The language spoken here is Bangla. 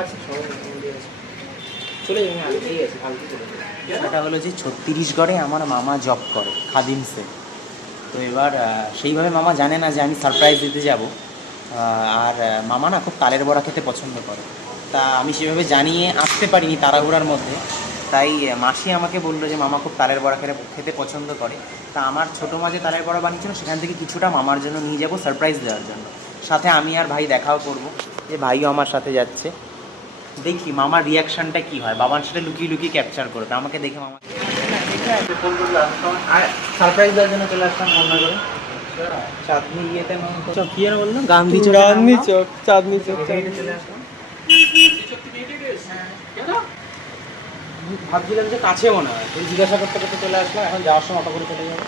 আচ্ছা চলে যাবে, আমি ঠিক আছে কালকে চলে যাবে। এটা হলো যে ছত্তিশগড়ে আমার মামা জব করে খাদিমসে। তো এবার সেইভাবে মামা জানে না যে আমি সারপ্রাইজ দিতে যাব। আর মামা না খুব তালের বড়া খেতে পছন্দ করে। তা আমি সেভাবে জানিয়ে আসতে পারিনি তাড়াহুড়ার মধ্যে। তাই মাসি আমাকে বললো যে মামা খুব তালের বড়া খেতে পছন্দ করে। তা আমার ছোটো মা যে তালের বড়া বানিয়েছিল সেখান থেকে কিছুটা মামার জন্য নিয়ে যাব সারপ্রাইজ দেওয়ার জন্য। সাথে আমি আর ভাই দেখাও করব, যে ভাইও আমার সাথে যাচ্ছে। দেখি মামার রিয়াকশানটা কী হয়, বাবার সাথে লুকিয়ে লুকিয়ে ক্যাপচার করবে আমাকে দেখে। মামা ফোন করলো আর সারপ্রাইজ দেওয়ার জন্য চলে আসলাম মনে করে। চাঁদনি ইয়েতে চক কি যেন বললো, গান্ধী চক, গান্ধী চক, চাঁদনি চক চলে আসলাম। ভাবছিলাম যে কাছে মনে হয়, তুই জিজ্ঞাসা করতে করতে চলে আসলাম। এখন যাওয়ার সময় অটো করে চলে যাবো।